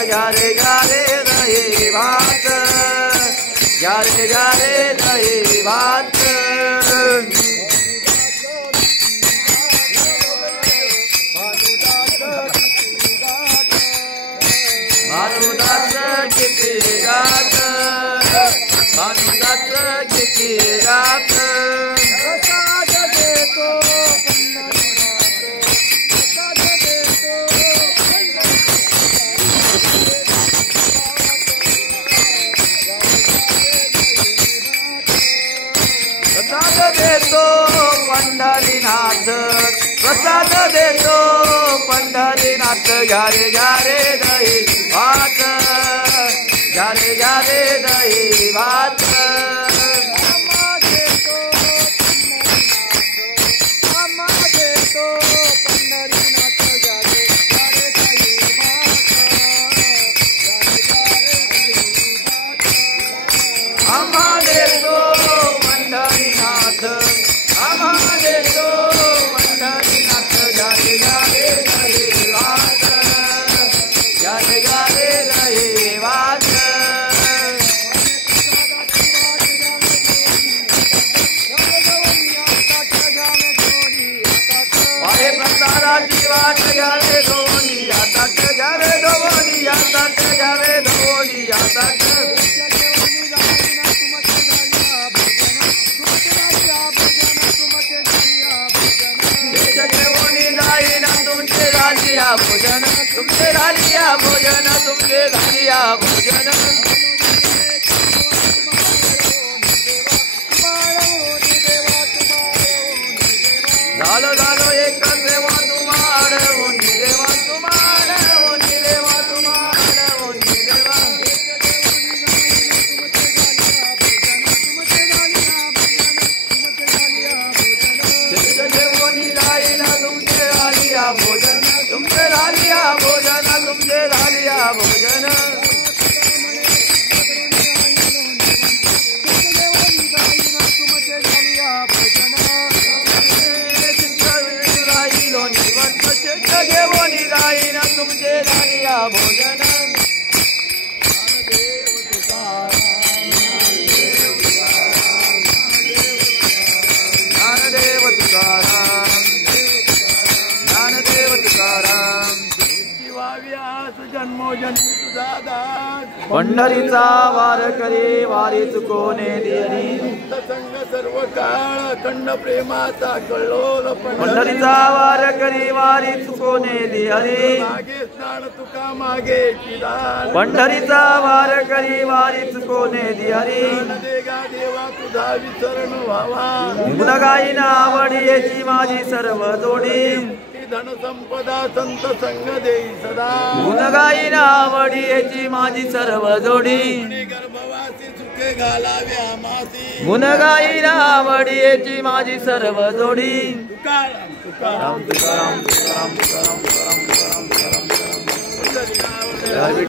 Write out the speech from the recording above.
घ्या रे दही भात, घ्या रे दही भात. भानुदास किती गात, भानुदास किती गात. प्रसाद देतो पंढरीनाथ, प्रसाद देतो पंढरीनाथ. घ्या रे दही भात, घ्या रे दही भात. वाट घ्या रे धोनी यातात, घ्या रे धोनी यातात, घ्या रे धोनी यातात. घेऊन जाईना तुमचे झालिया भोजन, तुमचे झालिया भोजन, तुमचे झालिया भोजन. झालं झालं एक देवा तुम्हाड ओनी देवा, तुम्हाड ओनी देवा, तुम्हाड ओनी देवा. घेऊन जाईना तुमचे झालिया भोजन, तुमचे झालिया भोजन, तुमचे झालिया भोजन. घेऊन जाईना तुमचे झालिया भोजन. ज्ञानदेव तुकाराम, ज्ञानदेव तुकाराम. शिवाव्यास जन्मोजन्मी तुझा दास, पंढरीचा वारकरी वारी चुकोने दिरी. संग सर्व काळ अखंड प्रेमाचा कळोल. पंढरीचा वारकरी वारी चुकोने दिरी. मागे स्नान तुका मागे किदान, पंढरीचा वारकरी वारी चुकोने दिरी. देगा देवा तुझा विसरण व्हावा, गुण गाईना आवडी याची माझी सर्व जोडी. धन संपदा संत संग देई सदा, गुण गाईना आवडी याची माझी सर्व जोडी. गर्भवासी सुखे घालाव्या मासी, गुण गाईना आवडी याची माझी सर्व जोडी. तुकाराम तुकाराम तुकाराम तुकाराम तुकाराम तुकाराम तुकाराम तुकाराम.